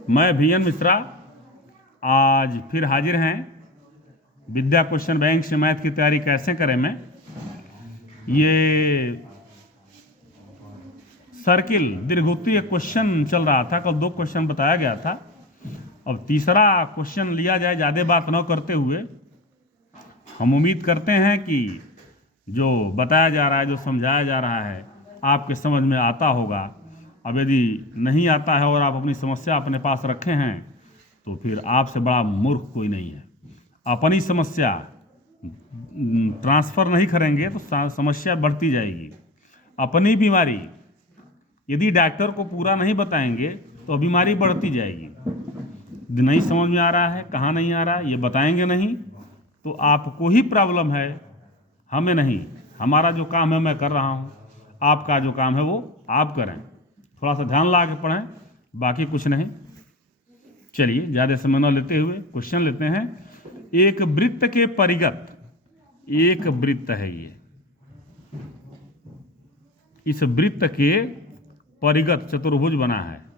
मैं VN मिश्रा आज फिर हाजिर हैं। विद्या क्वेश्चन बैंक से मैथ की तैयारी कैसे करें मैं ये सर्किल दीर्घवृत्तीय एक क्वेश्चन चल रहा था। कल 2 क्वेश्चन बताया गया था, अब तीसरा क्वेश्चन लिया जाए। ज़्यादा बात न करते हुए हम उम्मीद करते हैं कि जो बताया जा रहा है, जो समझाया जा रहा है, आपके समझ में आता होगा। अब यदि नहीं आता है और आप अपनी समस्या अपने पास रखे हैं तो फिर आपसे बड़ा मूर्ख कोई नहीं है। अपनी समस्या ट्रांसफ़र नहीं करेंगे तो समस्या बढ़ती जाएगी। अपनी बीमारी यदि डॉक्टर को पूरा नहीं बताएंगे तो बीमारी बढ़ती जाएगी। नहीं समझ में आ रहा है, कहाँ नहीं आ रहा है, ये बताएंगे नहीं तो आपको ही प्रॉब्लम है, हमें नहीं। हमारा जो काम है मैं कर रहा हूँ, आपका जो काम है वो आप करें। थोड़ा सा ध्यान ला के पढ़ें, बाकी कुछ नहीं। चलिए ज़्यादा समय न लेते हुए क्वेश्चन लेते हैं। एक वृत्त के परिगत, एक वृत्त है ये, इस वृत्त के परिगत चतुर्भुज बना है।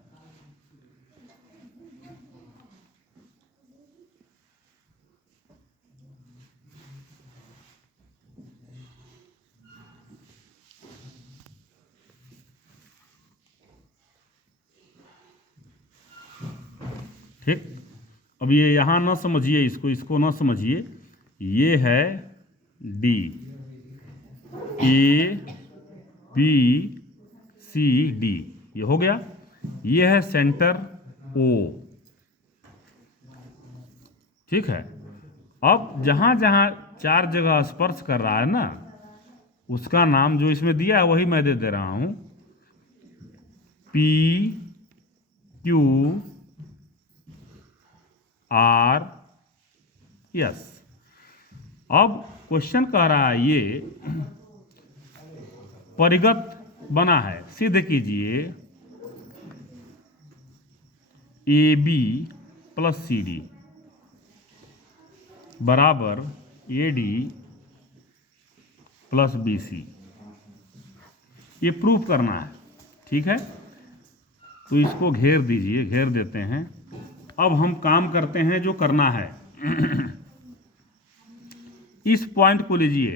ठीक, अब ये यहाँ न समझिए, इसको न समझिए। ये है D, A B C D, ये हो गया। ये है सेंटर ओ, ठीक है। अब जहाँ जहाँ 4 जगह स्पर्श कर रहा है ना, उसका नाम जो इसमें दिया है वही मैं दे दे रहा हूँ। P Q R S. अब क्वेश्चन कह रहा है ये परिगत बना है, सिद्ध कीजिए A B plus C D बराबर A D plus B C. ये प्रूफ करना है, ठीक है। तो इसको घेर दीजिए, घेर देते हैं। अब हम काम करते हैं जो करना है। इस पॉइंट को लीजिए,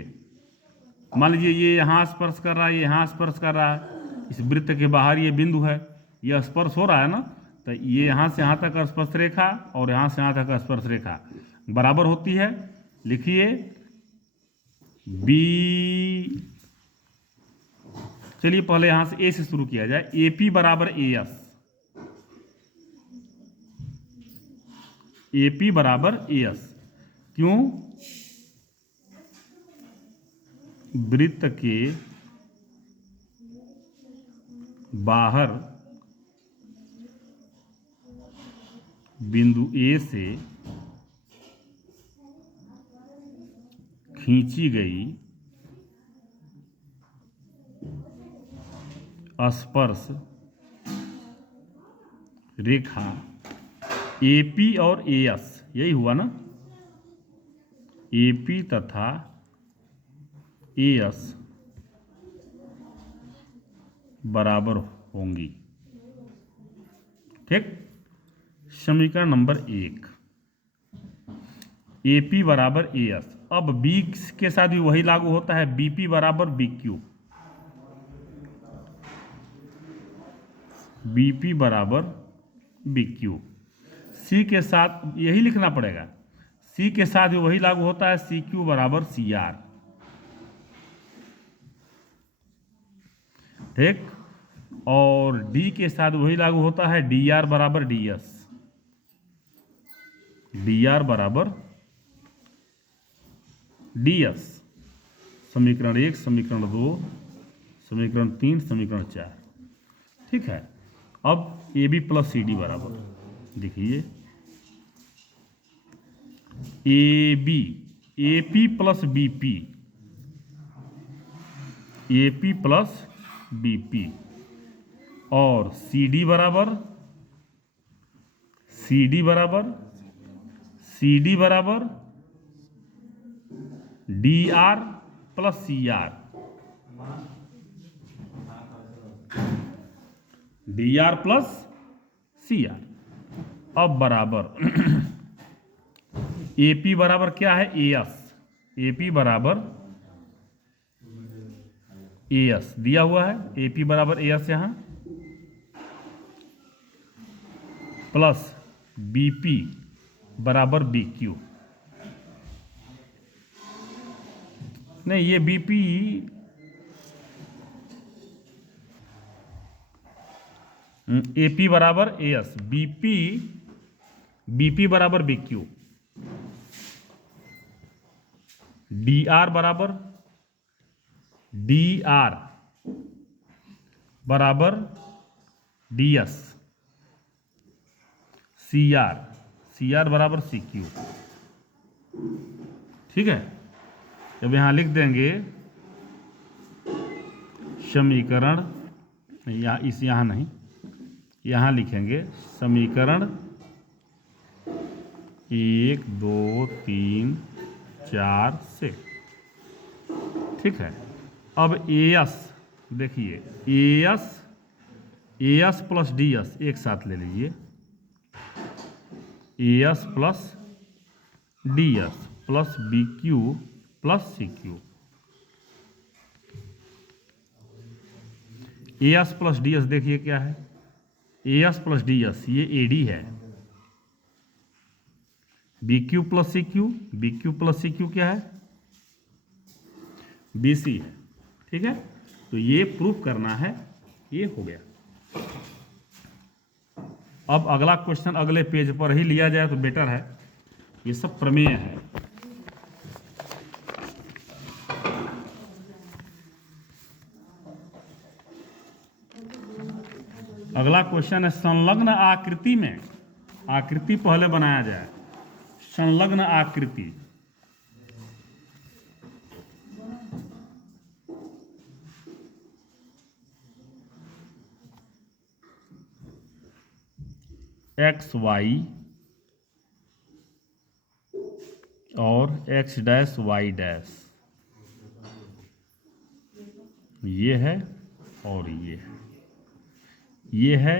मान लीजिए ये यहाँ स्पर्श कर रहा है, ये यहाँ स्पर्श कर रहा है। इस वृत्त के बाहर ये बिंदु है, ये स्पर्श हो रहा है ना, तो ये यहाँ से यहाँ तक स्पर्श रेखा और यहाँ से यहाँ तक स्पर्श रेखा बराबर होती है। लिखिए बी, चलिए पहले यहाँ से ए से शुरू किया जाए। ए पी बराबर ए एस, ए पी बराबर ए एस। क्यों? वृत्त के बाहर बिंदु ए से खींची गई स्पर्श रेखा एपी और एएस, यही हुआ ना, एपी तथा एएस बराबर होंगी। ठीक, समीकरण नंबर 1, एपी बराबर एएस। अब बी के साथ भी वही लागू होता है, बीपी बराबर बीक्यू, बीपी बराबर बीक्यू। सी के साथ यही लिखना पड़ेगा, सी के साथ भी वही लागू होता है, सी क्यू बराबर सी आर। ठीक, और डी के साथ वही लागू होता है, डी आर बराबर डी एस, डी आर बराबर डी एस। समीकरण 1, समीकरण 2, समीकरण 3, समीकरण 4। ठीक है। अब A B plus C D बराबर, देखिए A B, A P plus B P, A P plus B P, और सी डी बराबर सी डी बराबर सी डी बराबर D R plus C R, D R plus C R. अब बराबर AP बराबर क्या है, AS। AP बराबर AS दिया हुआ है, AP बराबर AS यहां, प्लस BP बराबर BQ। नहीं, ये BP AP बराबर AS, BP बराबर BQ, DR बराबर DR बराबर DS, CR बराबर CQ। ठीक है, जब यहां लिख देंगे समीकरण, यहां नहीं, यहां लिखेंगे समीकरण 1 2 3 4 से। ठीक है, अब AS देखिए, AS प्लस DS एक साथ ले लीजिए, AS plus DS plus BQ plus CQ। AS plus DS देखिए क्या है, AS प्लस DS ये AD है, BQ प्लस CQ क्या है, BC है। ठीक है, तो ये प्रूफ करना है, ये हो गया। अब अगला क्वेश्चन अगले पेज पर ही लिया जाए तो बेटर है, ये सब प्रमेय है। अगला क्वेश्चन है संलग्न आकृति में, आकृति पहले बनाया जाए, संलग्न आकृति। XY और X डैश Y डैश, ये है और ये है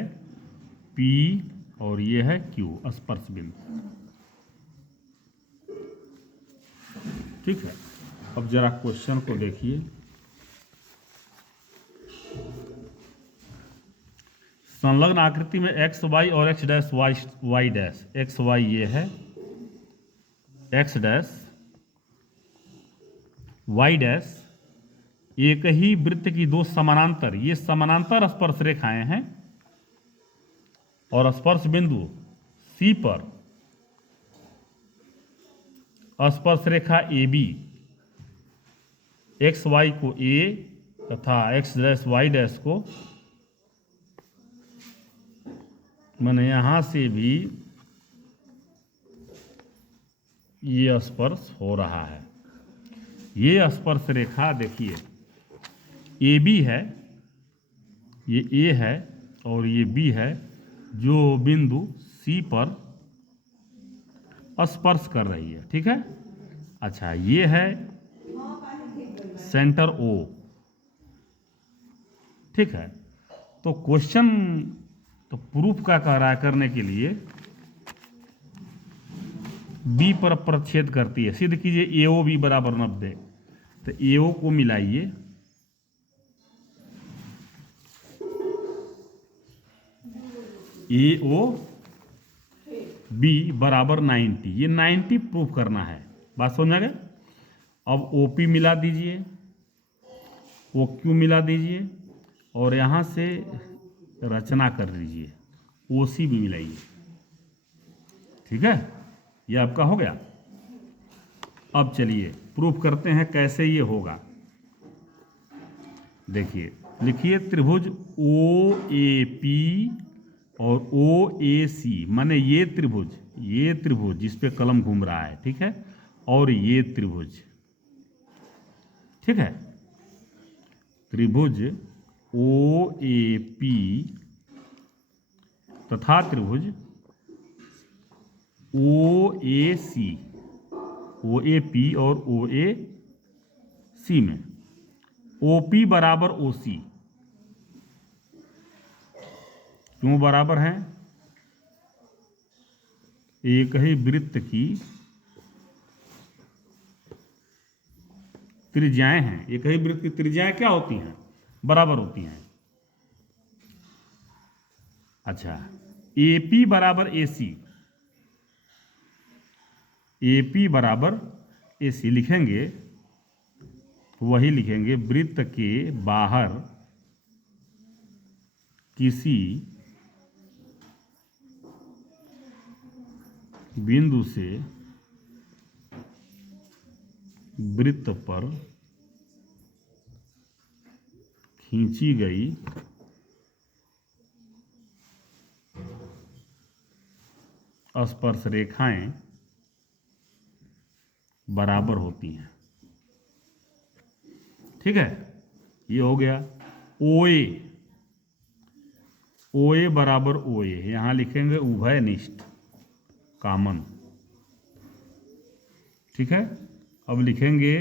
P और ये है Q, स्पर्श बिंदु। ठीक है, अब जरा क्वेश्चन को देखिए। संलग्न आकृति में XY और X dash Y dash, XY ये है, X डैश Y डैश एक ही वृत्त की दो समानांतर, ये समानांतर स्पर्श रेखाएं हैं और स्पर्श बिंदु C पर स्पर्श रेखा AB XY को A तथा X डैश Y डैश को, मैंने यहां से भी ये स्पर्श हो रहा है। ये स्पर्श रेखा देखिए AB है, ये A है और ये B है, जो बिंदु C पर स्पर्श कर रही है। ठीक है, अच्छा ये है सेंटर O। ठीक है, तो क्वेश्चन तो प्रूफ का कह रहा है, करने के लिए B पर प्रतिच्छेद करती है, सिद्ध कीजिए AOB बराबर 90। तो AO को मिलाइए, AOB बराबर 90, ये 90 प्रूफ करना है। बात समझ आ गया। अब OP मिला दीजिए, OQ मिला दीजिए और यहां से रचना कर लीजिए, OC भी मिलाइए। ठीक है, ये आपका हो गया। अब चलिए प्रूफ करते हैं कैसे ये होगा। देखिए, लिखिए त्रिभुज OAP और OAC, माने ये त्रिभुज जिस पे कलम घूम रहा है। ठीक है, और ये त्रिभुज, ठीक है, त्रिभुज OAP तथा त्रिभुज OAP और OAC में OP बराबर OC क्यों बराबर है? एक ही वृत्त की त्रिज्याएं हैं। एक ही वृत्त की त्रिज्याएं क्या होती हैं? बराबर होती हैं। अच्छा, AP बराबर AC, AP बराबर AC लिखेंगे, वही लिखेंगे वृत्त के बाहर किसी बिंदु से वृत्त पर खींची गई स्पर्श रेखाएं बराबर होती हैं। ठीक है, ये हो गया। OA, OA बराबर OA, यहां लिखेंगे उभयनिष्ठ, कॉमन। ठीक है, अब लिखेंगे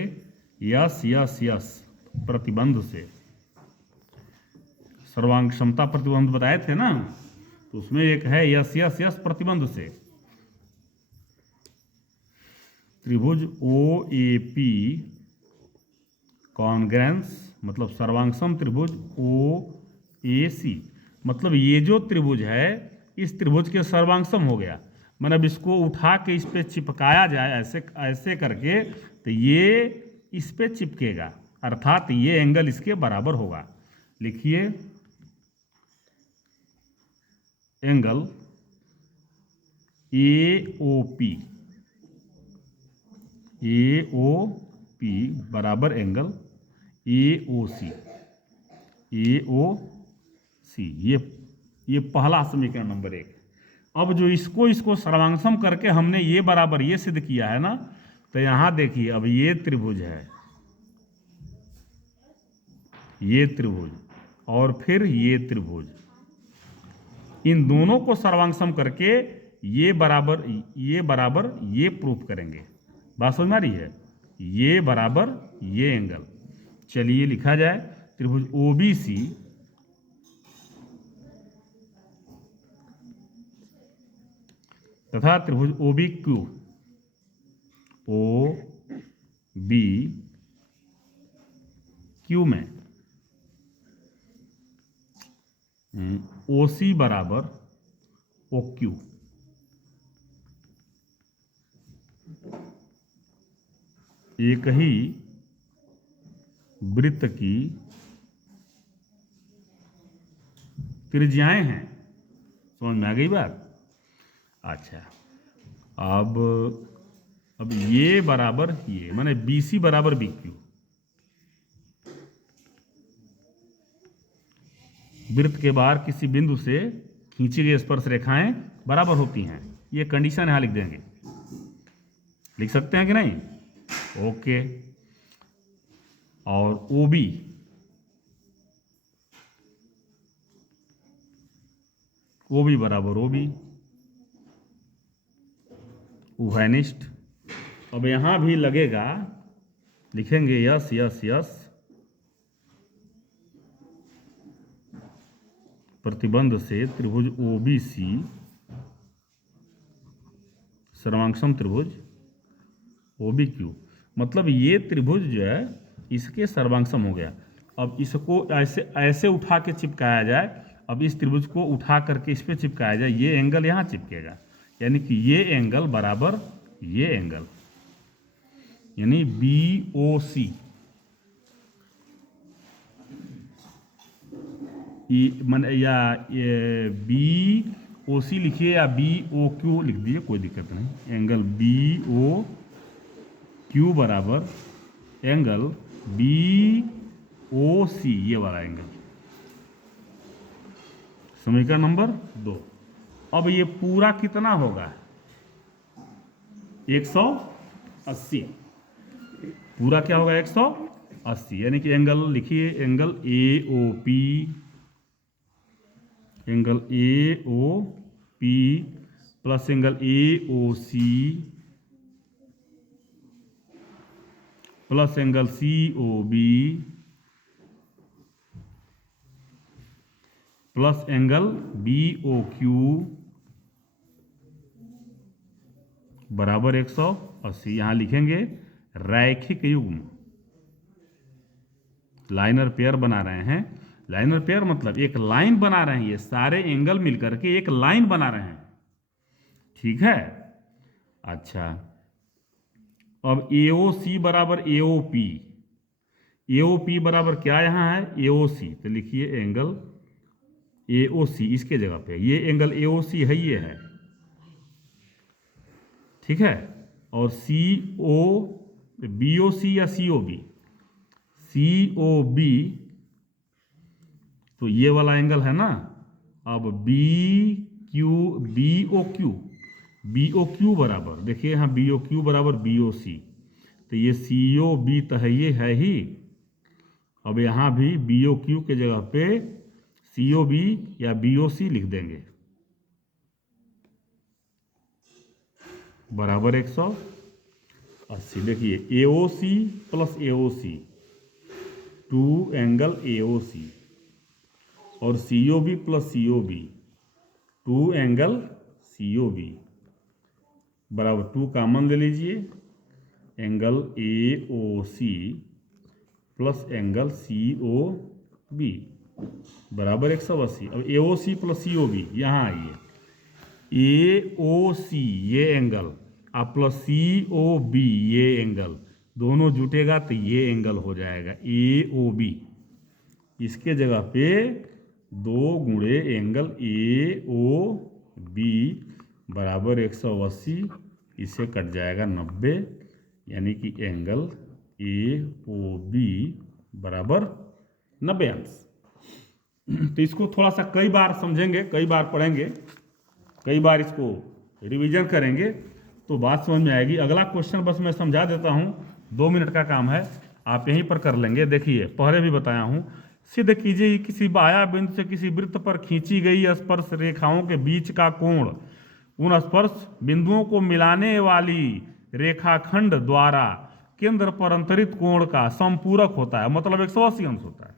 यस यस यस प्रतिबंध से। सर्वांग क्षमता प्रतिबंध बताए थे ना, तो उसमें एक है यस यस यस प्रतिबंध से। त्रिभुज OAP कॉन्ग्रेंस, मतलब सर्वांगसम त्रिभुज OAC, मतलब ये जो त्रिभुज है इस त्रिभुज के सर्वांगसम हो गया। मतलब इसको उठा के इस पे चिपकाया जाए ऐसे ऐसे करके, तो ये इस पे चिपकेगा, अर्थात ये एंगल इसके बराबर होगा। लिखिए एंगल AOP, AOP बराबर एंगल AOC, AOC। ये पहला समीकरण नंबर 1। अब जो इसको सर्वांगसम करके हमने ये बराबर ये सिद्ध किया है ना, तो यहां देखिए अब ये त्रिभुज है, ये त्रिभुज और फिर ये त्रिभुज, इन दोनों को सर्वांगसम करके ये बराबर ये प्रूफ करेंगे। बात समझ में आ रही है? ये बराबर ये एंगल। चलिए लिखा जाए, त्रिभुज OBC तथा त्रिभुज OBQ, OBQ में OC बराबर OQ, एक ही वृत्त की त्रिज्याएं हैं। समझ में आ गई बात? अच्छा, अब ये बराबर ये, माने BC बराबर BQ, वृत्त के बाहर किसी बिंदु से खींची गई स्पर्श रेखाएं बराबर होती हैं। ये कंडीशन यहां लिख देंगे, लिख सकते हैं कि नहीं? ओके। और OB बराबर OB, उभयनिष्ठ। अब यहां भी लगेगा, लिखेंगे यस यस यस प्रतिबंध से त्रिभुज OBC सर्वांगसम त्रिभुज OBQ, मतलब ये त्रिभुज जो है इसके सर्वांगसम हो गया। अब इसको ऐसे ऐसे उठा के चिपकाया जाए, अब इस त्रिभुज को उठा करके इस पे चिपकाया जाए, ये एंगल यहाँ चिपकेगा, यानी कि ये एंगल बराबर ये एंगल, यानी BOC, या BOC लिखिए या BOQ लिख दिए, कोई दिक्कत नहीं। एंगल BOQ बराबर एंगल BOC, ये वाला एंगल। समीकरण नंबर 2। अब ये पूरा कितना होगा? 180। पूरा क्या होगा? 180, यानी कि एंगल लिखिए, angle AOP, angle AOP plus angle AOC plus angle COB plus angle BOQ बराबर 180। यहाँ लिखेंगे रैखिक युग्म, लाइनर पेयर बना रहे हैं। लाइनर पेयर मतलब एक लाइन बना रहे हैं, ये सारे एंगल मिलकर के एक लाइन बना रहे हैं, ठीक है। अच्छा, अब AOC बराबर AOP, AOP बराबर क्या यहाँ है AOC, तो लिखिए एंगल AOC इसके जगह पे, ये एंगल AOC है, ये है, ठीक है। और BOC या COB, COB तो ये वाला एंगल है ना। अब BOQ बराबर, देखिए यहाँ BOQ बराबर BOC, तो ये COB तो है, ये है ही। अब यहाँ भी BOQ के जगह पे COB या BOC लिख देंगे, बराबर 180। देखिए AOC plus AOC, 2 angle AOC, और COB plus COB, 2 angle COB, बराबर 2 कॉमन ले लीजिए, angle AOC plus angle COB बराबर 180। अब AOC प्लस COB यहाँ आइए, AOC ये एंगल और प्लस COB ये एंगल दोनों जुटेगा तो ये एंगल हो जाएगा AOB। इसके जगह पे 2 गुणे एंगल AOB बराबर 180, इससे कट जाएगा 90, यानी कि एंगल AOB बराबर 90 अंश। तो इसको थोड़ा सा कई बार समझेंगे, कई बार पढ़ेंगे, कई बार इसको रिवीजन करेंगे तो बात समझ में आएगी। अगला क्वेश्चन बस मैं समझा देता हूँ, 2 मिनट का काम है, आप यहीं पर कर लेंगे। देखिए पहले भी बताया हूँ, सिद्ध कीजिए किसी बाह्य बिंदु से किसी वृत्त पर खींची गई स्पर्श रेखाओं के बीच का कोण उन स्पर्श बिंदुओं को मिलाने वाली रेखाखंड द्वारा केंद्र पर अंतरित कोण का समपूरक होता है, मतलब 180 अंश होता है।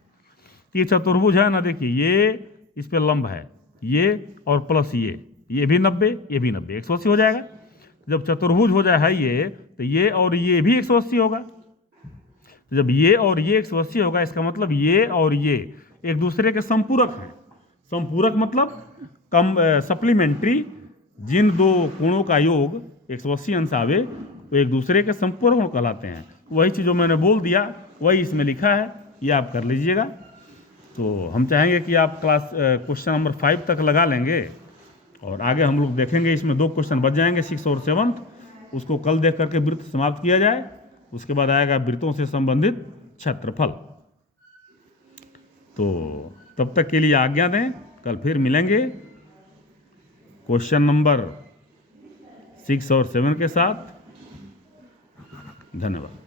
ये चतुर्भुज है ना, देखिए ये इस पे लंब है, ये और प्लस ये भी 90, ये भी 90, 180 हो जाएगा। जब चतुर्भुज हो जाए है ये, तो ये और ये भी 180 होगा। जब ये और ये 180 होगा, इसका मतलब ये और ये एक दूसरे के संपूरक हैं। संपूरक मतलब सप्लीमेंट्री, जिन 2 कोणों का योग 180 अंश आवे तो एक दूसरे के संपूरक कहलाते हैं। वही चीज़ जो मैंने बोल दिया वही इसमें लिखा है, ये आप कर लीजिएगा। तो हम चाहेंगे कि आप क्वेश्चन नंबर 5 तक लगा लेंगे, और आगे हम लोग देखेंगे, इसमें 2 क्वेश्चन बच जाएंगे 6 और 7, उसको कल देख करके वृत्त समाप्त किया जाए। उसके बाद आएगा वृत्तों से संबंधित क्षेत्रफल। तो तब तक के लिए आज्ञा दें, कल फिर मिलेंगे क्वेश्चन नंबर 6 और 7 के साथ। धन्यवाद।